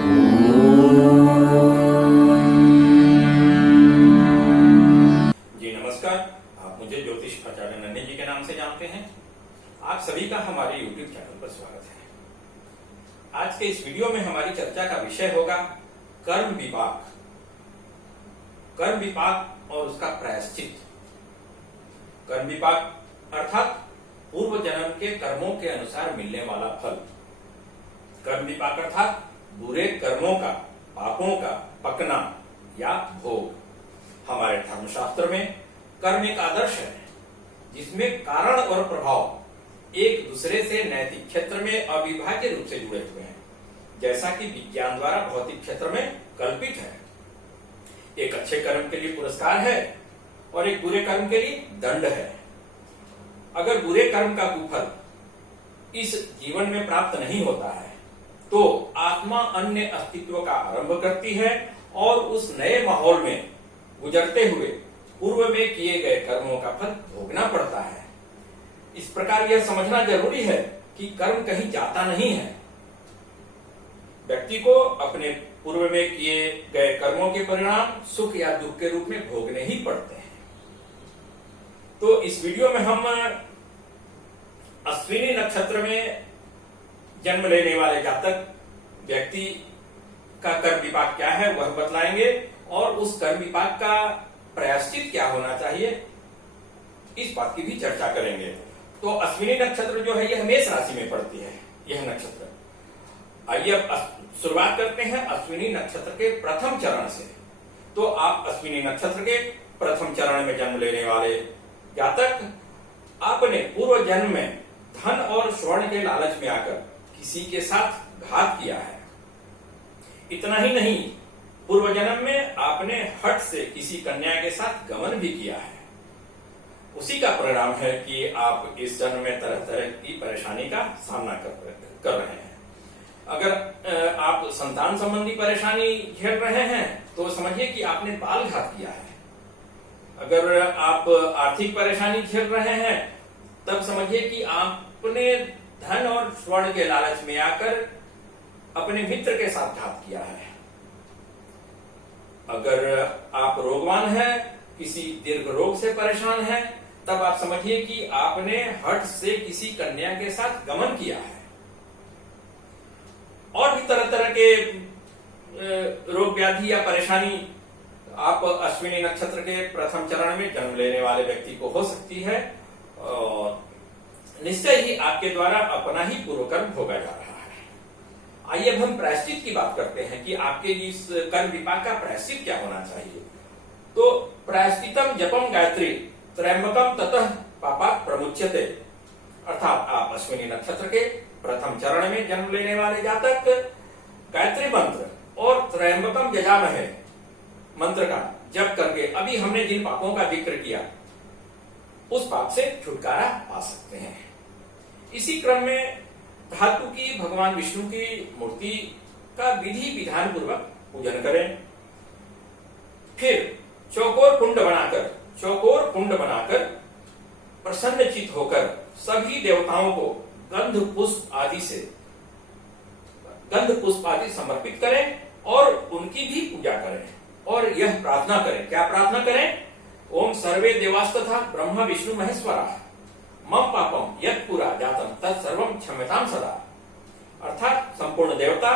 जी नमस्कार, आप मुझे ज्योतिष आचार्य नन्हे जी के नाम से जानते हैं। आप सभी का हमारे YouTube चैनल पर स्वागत है। आज के इस वीडियो में हमारी चर्चा का विषय होगा कर्म विपाक। कर्म विपाक और उसका प्रायश्चित। कर्म विपाक अर्थात पूर्व जन्म के कर्मों के अनुसार मिलने वाला फल। कर्म विपाक अर्थात बुरे कर्मों का, पापों का पकना या भोग। हमारे धर्मशास्त्र में कर्म एक आदर्श है जिसमें कारण और प्रभाव एक दूसरे से नैतिक क्षेत्र में अविभाज्य रूप से जुड़े हुए हैं, जैसा कि विज्ञान द्वारा भौतिक क्षेत्र में कल्पित है। एक अच्छे कर्म के लिए पुरस्कार है और एक बुरे कर्म के लिए दंड है। अगर बुरे कर्म का कुफल इस जीवन में प्राप्त नहीं होता है तो आत्मा अन्य अस्तित्व का आरंभ करती है और उस नए माहौल में गुजरते हुए पूर्व में किए गए कर्मों का फल भोगना पड़ता है। इस प्रकार यह समझना जरूरी है कि कर्म कहीं जाता नहीं है। व्यक्ति को अपने पूर्व में किए गए कर्मों के परिणाम सुख या दुख के रूप में भोगने ही पड़ते हैं। तो इस वीडियो में हम अश्विनी नक्षत्र में जन्म लेने वाले जातक व्यक्ति का कर्म विपाक क्या है वह बतलाएंगे और उस कर्म विपाक का प्रायश्चित क्या होना चाहिए इस बात की भी चर्चा करेंगे। तो अश्विनी नक्षत्र जो है यह मेष राशि में पड़ती है। यह नक्षत्र, आइए अब शुरुआत करते हैं अश्विनी नक्षत्र के प्रथम चरण से। तो आप अश्विनी नक्षत्र के प्रथम चरण में जन्म लेने वाले जातक, आपने पूर्व जन्म में धन और स्वर्ण के लालच में आकर किसी के साथ घात किया है। इतना ही नहीं, पूर्व जन्म में आपने हठ से किसी कन्या के साथ गमन भी किया है। उसी का परिणाम है कि आप इस जन्म में तरह तरह की परेशानी का सामना कर रहे हैं। अगर आप संतान संबंधी परेशानी झेल रहे हैं तो समझिए कि आपने बाल घात किया है। अगर आप आर्थिक परेशानी झेल रहे हैं तब समझिए कि आपने धन और स्वर्ण के लालच में आकर अपने मित्र के साथ घात किया है। अगर आप रोगवान हैं, किसी दीर्घ रोग से परेशान हैं, तब आप समझिए कि आपने हठ से किसी कन्या के साथ गमन किया है। और भी तरह तरह के रोग व्याधि या परेशानी आप अश्विनी नक्षत्र के प्रथम चरण में जन्म लेने वाले व्यक्ति को हो सकती है और निश्चय ही आपके द्वारा अपना ही पूर्व कर्म भोगा जा रहा है। आइए अब हम प्रायश्चित की बात करते हैं कि आपके इस कर्म विपाक का प्रायश्चित क्या होना चाहिए। तो प्रायश्चितम जपम गायत्री त्रयंबकम ततः पापात् प्रमुच्यते। अर्थात आप अश्विनी नक्षत्र के प्रथम चरण में जन्म लेने वाले जातक गायत्री मंत्र और त्रयंबकम यजामहे मंत्र का जप करके अभी हमने जिन पापों का जिक्र किया उस पाप से छुटकारा पा सकते हैं। इसी क्रम में धातु की भगवान विष्णु की मूर्ति का विधि विधान पूर्वक पूजन करें। फिर चौकोर कुंड बनाकर प्रसन्नचित होकर सभी देवताओं को गंध पुष्प आदि समर्पित करें और उनकी भी पूजा करें और यह प्रार्थना करें। क्या प्रार्थना करें? ओम सर्वे देवास्तथा ब्रह्मा विष्णु महेश्वरा मम पापम यत् पुरा जातम तत्सर्वम क्षम्यताम सदा। अर्थात संपूर्ण देवता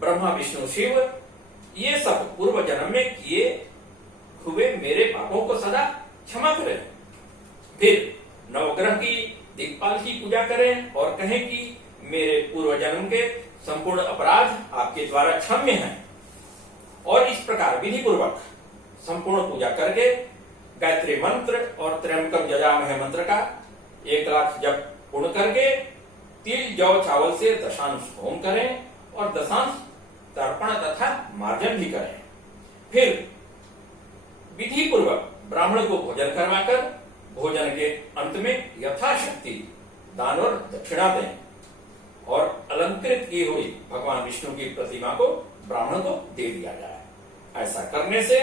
ब्रह्मा विष्णु शिव ये सब पूर्व जन्म में किए हुए मेरे पापों को सदा क्षमा करें। फिर नवग्रह की दिक्पाल की पूजा करें और कहें कि मेरे पूर्व जन्म के संपूर्ण अपराध आपके द्वारा क्षम्य हैं। और इस प्रकार विधि पूर्वक संपूर्ण पूजा करके गायत्री मंत्र और त्र्यंबकम यजामहे मंत्र का 1 लाख जप पूर्ण करके तिल जौ चावल से दशांश होम करें और दशांश तर्पण तथा मार्जन भी करें। फिर विधि पूर्वक ब्राह्मण को भोजन करवाकर भोजन के अंत में यथाशक्ति दान और दक्षिणा दें और अलंकृत की हुई भगवान विष्णु की प्रतिमा को ब्राह्मण को दे दिया जाए। ऐसा करने से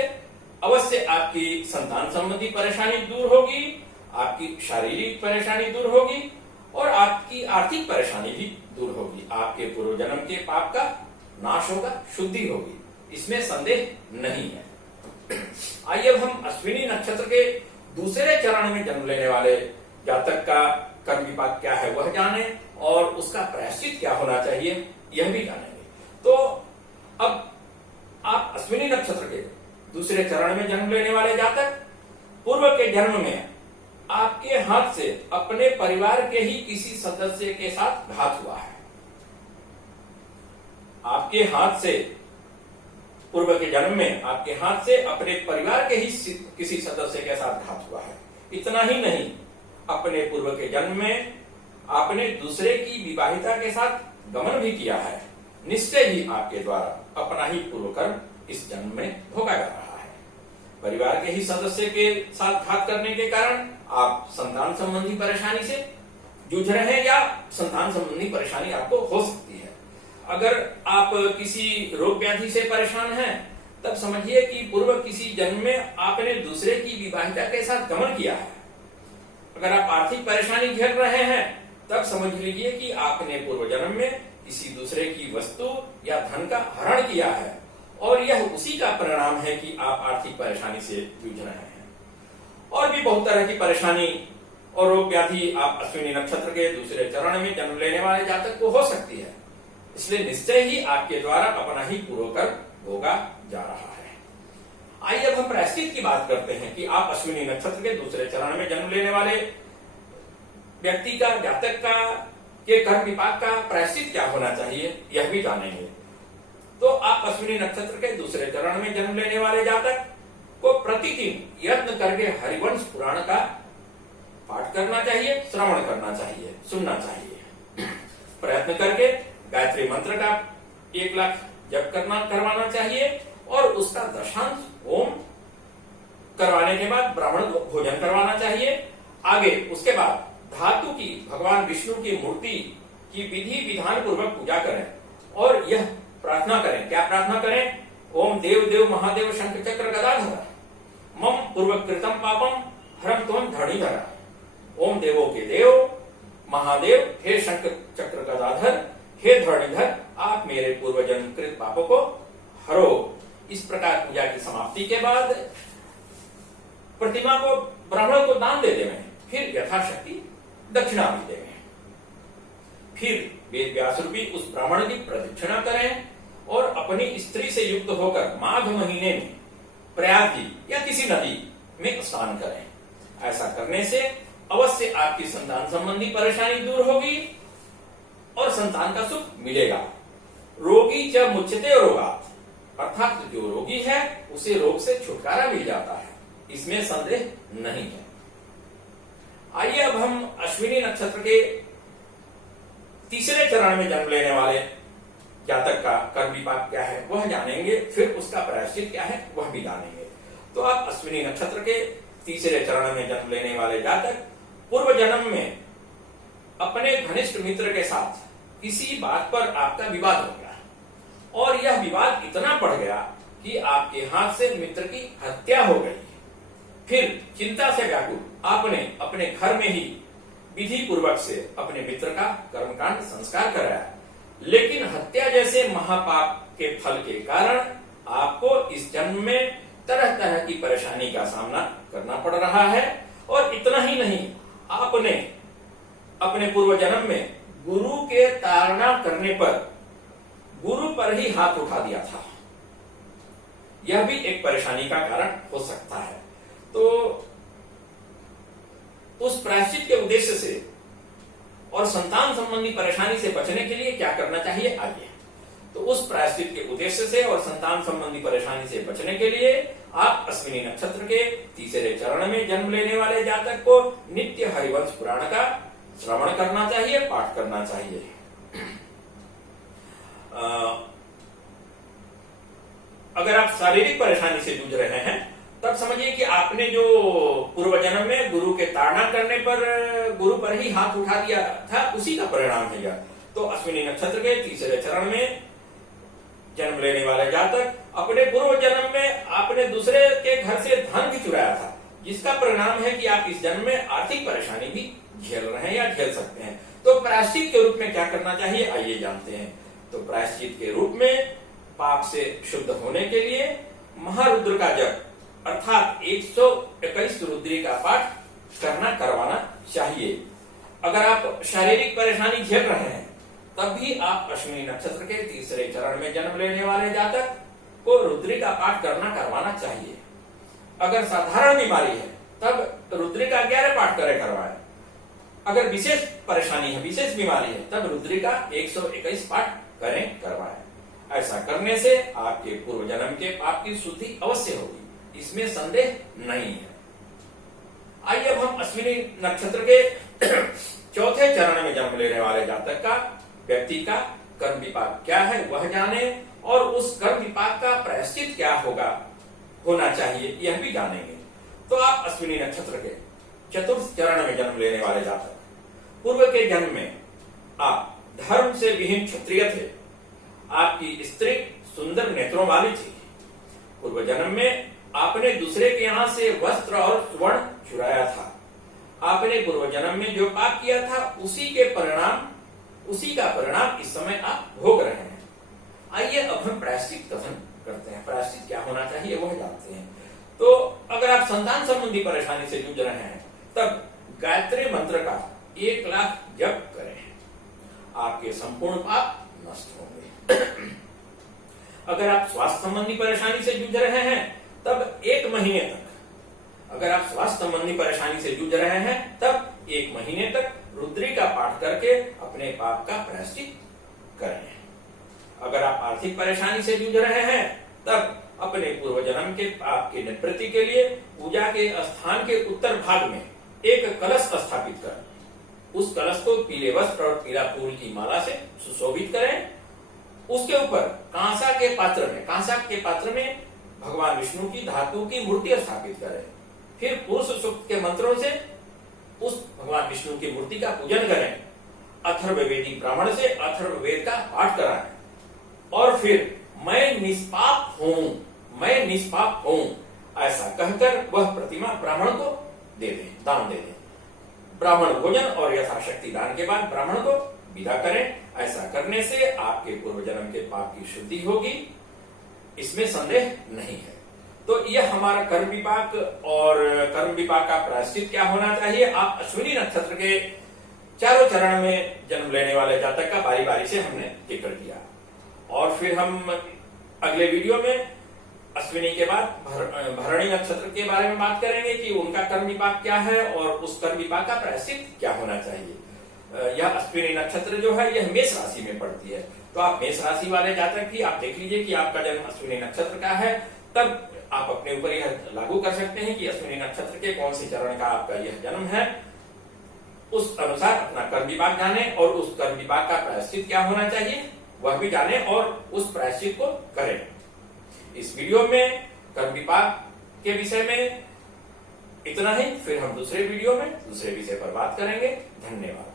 अवश्य आपकी संतान संबंधी परेशानी दूर होगी, आपकी शारीरिक परेशानी दूर होगी और आपकी आर्थिक परेशानी भी दूर होगी। आपके पूर्व जन्म के पाप का नाश होगा, शुद्धि होगी, इसमें संदेह नहीं है। आइए अब हम अश्विनी नक्षत्र के दूसरे चरण में जन्म लेने वाले जातक का कर्म विपाक क्या है वह जाने और उसका प्रायश्चित क्या होना चाहिए यह भी जानेंगे। तो अब आप अश्विनी नक्षत्र के दूसरे चरण में जन्म लेने वाले जातक, पूर्व के जन्म में आपके हाथ से अपने परिवार के ही किसी सदस्य के साथ घात हुआ है। आपके हाथ से पूर्व के जन्म में आपके हाथ से अपने परिवार के ही किसी सदस्य के साथ घात हुआ है। इतना ही नहीं, अपने पूर्व के जन्म में आपने दूसरे की विवाहिता के साथ गमन भी किया है। निश्चय ही आपके द्वारा अपना ही पूर्व कर्म इस जन्म में भोगा जा रहा है। परिवार के ही सदस्य के साथ घात करने के कारण आप संतान संबंधी परेशानी से जूझ रहे हैं या संतान संबंधी परेशानी आपको हो सकती है। अगर आप किसी रोग व्याधि से परेशान हैं, तब समझिए कि पूर्व किसी जन्म में आपने दूसरे की विवाहिता के साथ गमन किया है। अगर आप आर्थिक परेशानी झेल रहे हैं, तब समझ लीजिए कि आपने पूर्व जन्म में किसी दूसरे की वस्तु या धन का हरण किया है और यह उसी का परिणाम है कि आप आर्थिक परेशानी से जूझ रहे हैं। और भी बहुत तरह की परेशानी और रोग व्याधि आप अश्विनी नक्षत्र के दूसरे चरण में जन्म लेने वाले जातक को हो सकती है। इसलिए निश्चय ही आपके द्वारा अपना ही पूर्व कर्म भोगा जा रहा है। आइए अब हम प्रायश्चित की बात करते हैं कि आप अश्विनी नक्षत्र के दूसरे चरण में जन्म लेने वाले व्यक्ति का, जातक का के कर्म विपाक का प्रायश्चित क्या होना चाहिए यह भी जानेंगे। तो आप अश्विनी नक्षत्र के दूसरे चरण में जन्म लेने वाले जातक को प्रतिदिन यत्न करके हरिवंश पुराण का पाठ करना चाहिए, श्रवण करना चाहिए, सुनना चाहिए। प्रयत्न करके गायत्री मंत्र का 1 लाख जप करवाना चाहिए और उसका दशांश ओम करवाने के बाद ब्राह्मण को भोजन करवाना चाहिए। आगे उसके बाद धातु की भगवान विष्णु की मूर्ति की विधि विधान पूर्वक पूजा करें और यह प्रार्थना करें। क्या प्रार्थना करें? ओम देव देव महादेव शंख चक्र गदाधर मम पूर्वकृतम पापम हरम त्वं धरणीधर। ओम देवों के देव महादेव, हे शंख चक्र गदाधर, हे धरणीधर, आप मेरे पूर्व जन्मकृत पापों को हरो। इस प्रकार पूजा की समाप्ति के बाद प्रतिमा को, ब्राह्मण को दान दे देवें, फिर यथाशक्ति दक्षिणा भी देवें। फिर वेद व्यास रूपी उस ब्राह्मण की प्रदक्षिणा करें और अपनी स्त्री से युक्त होकर माघ महीने में प्रयाग की या किसी नदी में स्नान करें। ऐसा करने से अवश्य आपकी संतान संबंधी परेशानी दूर होगी और संतान का सुख मिलेगा। रोगी च मुच्यते रोगात्, अर्थात जो रोगी है उसे रोग से छुटकारा मिल जाता है, इसमें संदेह नहीं है। आइए अब हम अश्विनी नक्षत्र के तीसरे चरण में जन्म लेने वाले जातक का कर्म विपाक क्या है वह जानेंगे, फिर उसका प्रायश्चित क्या है वह भी जानेंगे। तो आप अश्विनी नक्षत्र के तीसरे चरण में जन्म लेने वाले जातक पूर्व जन्म में अपने घनिष्ठ मित्र के साथ किसी बात पर आपका विवाद हो गया और यह विवाद इतना बढ़ गया कि आपके हाथ से मित्र की हत्या हो गई। फिर चिंता से व्याकुल आपने अपने घर में ही विधि पूर्वक से अपने मित्र का कर्मकांड संस्कार कराया, लेकिन हत्या जैसे महापाप के फल के कारण आपको इस जन्म में तरह तरह की परेशानी का सामना करना पड़ रहा है। और इतना ही नहीं, आपने अपने पूर्व जन्म में गुरु के ताड़ना करने पर गुरु पर ही हाथ उठा दिया था, यह भी एक परेशानी का कारण हो सकता है। तो उस प्रायश्चित के उद्देश्य से और संतान संबंधी परेशानी से बचने के लिए क्या करना चाहिए आइए। तो उस प्रायश्चित के उद्देश्य से और संतान संबंधी परेशानी से बचने के लिए आप अश्विनी नक्षत्र के तीसरे चरण में जन्म लेने वाले जातक को नित्य हरिवंश पुराण का श्रवण करना चाहिए, पाठ करना चाहिए। अगर आप शारीरिक परेशानी से जूझ रहे हैं तब समझिए कि आपने जो पूर्व जन्म में गुरु के ताड़ना करने पर गुरु पर ही हाथ उठा दिया था, उसी का परिणाम है यह। तो अश्विनी नक्षत्र के तीसरे चरण में जन्म लेने वाले जातक अपने पूर्व जन्म में आपने दूसरे के घर से धन भी चुराया था, जिसका परिणाम है कि आप इस जन्म में आर्थिक परेशानी भी झेल रहे हैं या झेल सकते हैं। तो प्रायश्चित के रूप में क्या करना चाहिए आइए जानते हैं। तो प्रायश्चित के रूप में पाप से शुद्ध होने के लिए महारुद्र का जप अर्थात 121 रुद्री का पाठ करवाना चाहिए। अगर आप शारीरिक परेशानी झेल रहे हैं तब भी आप अश्विनी नक्षत्र के तीसरे चरण में जन्म लेने वाले जातक को रुद्री का पाठ करवाना चाहिए। अगर साधारण बीमारी है तब रुद्री का 11 पाठ करवाएं। अगर विशेष परेशानी है, विशेष बीमारी है, तब रुद्री का 121 पाठ करवाएं। ऐसा करने से आपके पूर्व जन्म के पाप की शुद्धि अवश्य होगी, इसमें संदेह नहीं है। आइए अब हम अश्विनी नक्षत्र के चौथे चरण में जन्म लेने वाले जातक का व्यक्ति का कर्म विपाक क्या है वह जाने और उस कर्म विपाक का प्रायश्चित क्या होना चाहिए यह भी जानेंगे। तो आप अश्विनी नक्षत्र के चतुर्थ चरण में जन्म लेने वाले जातक, पूर्व के जन्म में आप धर्म से विहीन क्षत्रिय थे। आपकी स्त्री सुंदर नेत्रों वाली थी। पूर्व जन्म में आपने दूसरे के यहाँ से वस्त्र और स्वर्ण चुराया था। आपने पूर्व जन्म में जो पाप किया था उसी का परिणाम इस समय आप भोग रहे हैं। आइए अब हम प्रायश्चित कथन करते हैं। प्रायश्चित क्या होना चाहिए वह जानते हैं। तो अगर आप संतान संबंधी परेशानी से जूझ रहे हैं तब गायत्री मंत्र का 1 लाख जप करें, आपके संपूर्ण पाप नष्ट होंगे। अगर आप स्वास्थ्य संबंधी परेशानी से जूझ रहे हैं तब 1 महीने तक, अगर आप स्वास्थ्य संबंधी परेशानी से जूझ रहे हैं तब 1 महीने तक रुद्री का पाठ करके अपने पाप का प्रायश्चित करें। अगर आप आर्थिक परेशानी से जूझ रहे हैं तब अपने पूर्व जन्म के पाप की निवृत्ति के लिए पूजा के स्थान के उत्तर भाग में एक कलश स्थापित कर उस कलश को पीले वस्त्र और पीला फूल की माला से सुशोभित करें। उसके ऊपर कांसा के पात्र में भगवान विष्णु की धातु की मूर्ति स्थापित करें। फिर पुरुष सूक्त के मंत्रों से उस भगवान विष्णु की मूर्ति का पूजन करें। अथर्ववेदी ब्राह्मण से अथर्ववेद का पाठ कराएं और फिर मैं निष्पाप हूं ऐसा कहकर वह प्रतिमा ब्राह्मण को दान दे दें। ब्राह्मण भोजन और यथाशक्ति दान के बाद ब्राह्मण को विदा करें। ऐसा करने से आपके पूर्व जन्म के पाप की शुद्धि होगी, इसमें संदेह नहीं है। तो यह हमारा कर्म विपाक और कर्म विपाक का प्रायश्चित क्या होना चाहिए। आप अश्विनी नक्षत्र के चारों चरण में जन्म लेने वाले जातक का बारी बारी से हमने जिक्र किया और फिर हम अगले वीडियो में अश्विनी के बाद भरणी नक्षत्र के बारे में बात करेंगे कि उनका कर्म विपाक क्या है और उस कर्म विपाक का प्रायश्चित क्या होना चाहिए। यह अश्विनी नक्षत्र जो है यह मेष राशि में पड़ती है। तो आप मेष राशि वाले जातक भी आप देख लीजिए कि आपका जन्म अश्विनी नक्षत्र का है, तब आप अपने ऊपर यह लागू कर सकते हैं कि अश्विनी नक्षत्र के कौन से चरण का आपका यह जन्म है। उस अनुसार अपना कर्म विपाक जाने और उस कर्म विपाक का प्रायश्चित क्या होना चाहिए वह भी जाने और उस प्रायश्चित को करें। इस वीडियो में कर्म विपाक के विषय में इतना ही। फिर हम दूसरे वीडियो में दूसरे विषय पर बात करेंगे। धन्यवाद।